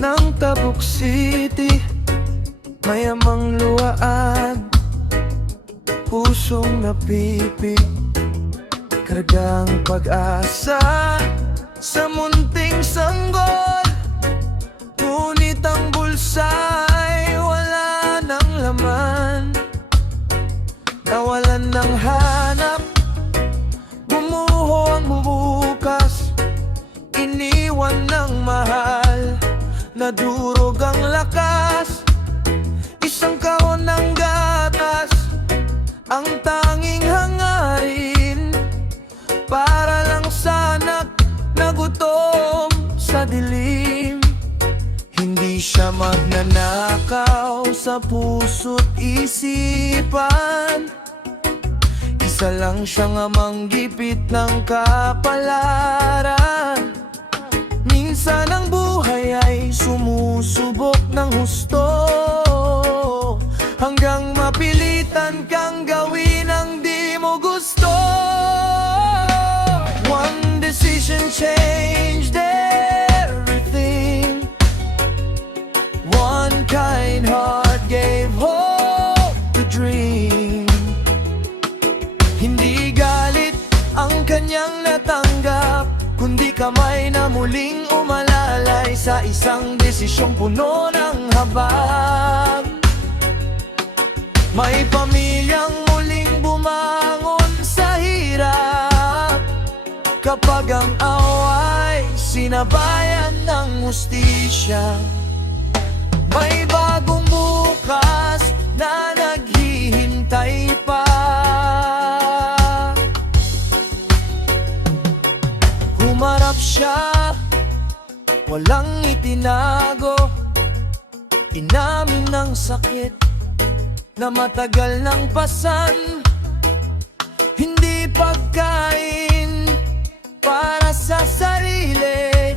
ng Tabuk City, mayamang luwaan, pusong napipig, kargang pag-asa sa munting sanggol. Ngunit ang bulsa'y wala ng laman, nawalan ng hanap, gumuho ang bubukas, iniwan ng mahal, nadurog ang lakas. Isang kahon ng gatas ang tanging hangarin, para lang sa anak na gutom sa dilim. Hindi siya magnanakaw sa puso't isipan, isa lang siyang amang gipit ng kapalaran. Minsan ang buhay ay sumusubok ng husto, hanggang mapilitan kang gawin ang di mo gusto. One decision changed everything. One kind heart gave hope to dream. Hindi galit ang kanyang natanggap, kundi kamay na muling umalalay sa isang desisyong puno ng habag. May pamilyang muling bumangon sa hirap, kapag ang away sinabayan ng hustisya. May bagong bukas na naghihintay pa. Humarap siya, walang itinago, inamin ng sakit na matagal ng pasan. Hindi pagkain para sa sarili,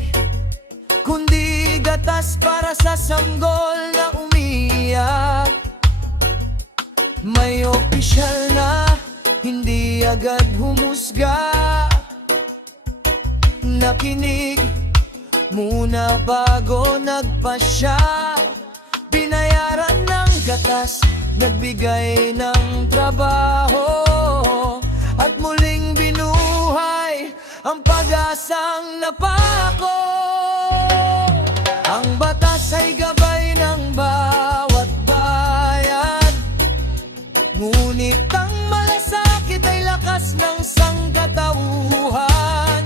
kundi gatas para sa sanggol na umiiyak. May opisyal na hindi agad humusga, nakinig muna bago nagpasya. Binayaran ng gatas, nagbigay ng trabaho, at muling binuhay ang pag-asang napako. Ang batas ay gabay ng bawat bayan, ngunit ang malasakit ay lakas ng sangkatauhan.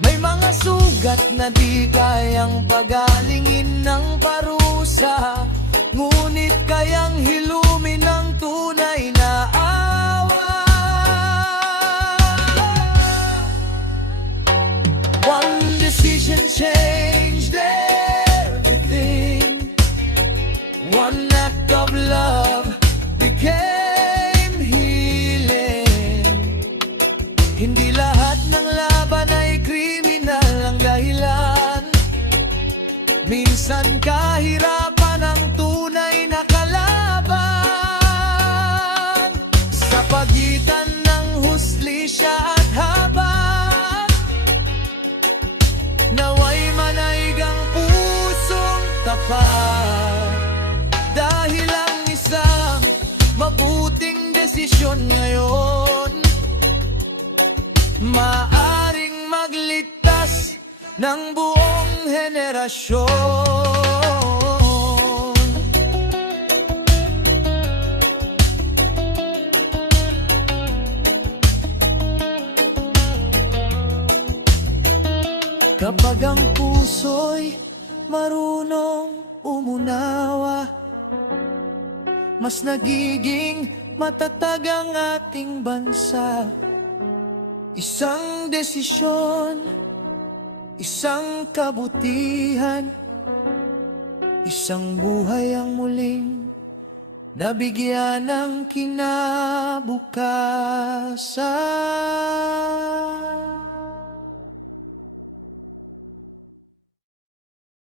May mga sugat na di kayang pagalingin ng parusa, ngunit kayang hilumin ng tunay na awa. One decision changed everything. One act of love became healing. Hindi lahat ng laban ay kriminal ang dahilan. Minsan kahirapan ang tunay na kalaban. Sa pagitan ng hustisya at habag, naway manaig ang pusong tapat. Dahil ang isang mabuting desisyon ngayon, maaring magligtas ng buong henerasyon. Kapag ang puso'y marunong umunawa, mas nagiging matatag ang ating bansa. Isang desisyon, isang kabutihan, isang buhay ang muling nabigyan ng kinabukasan.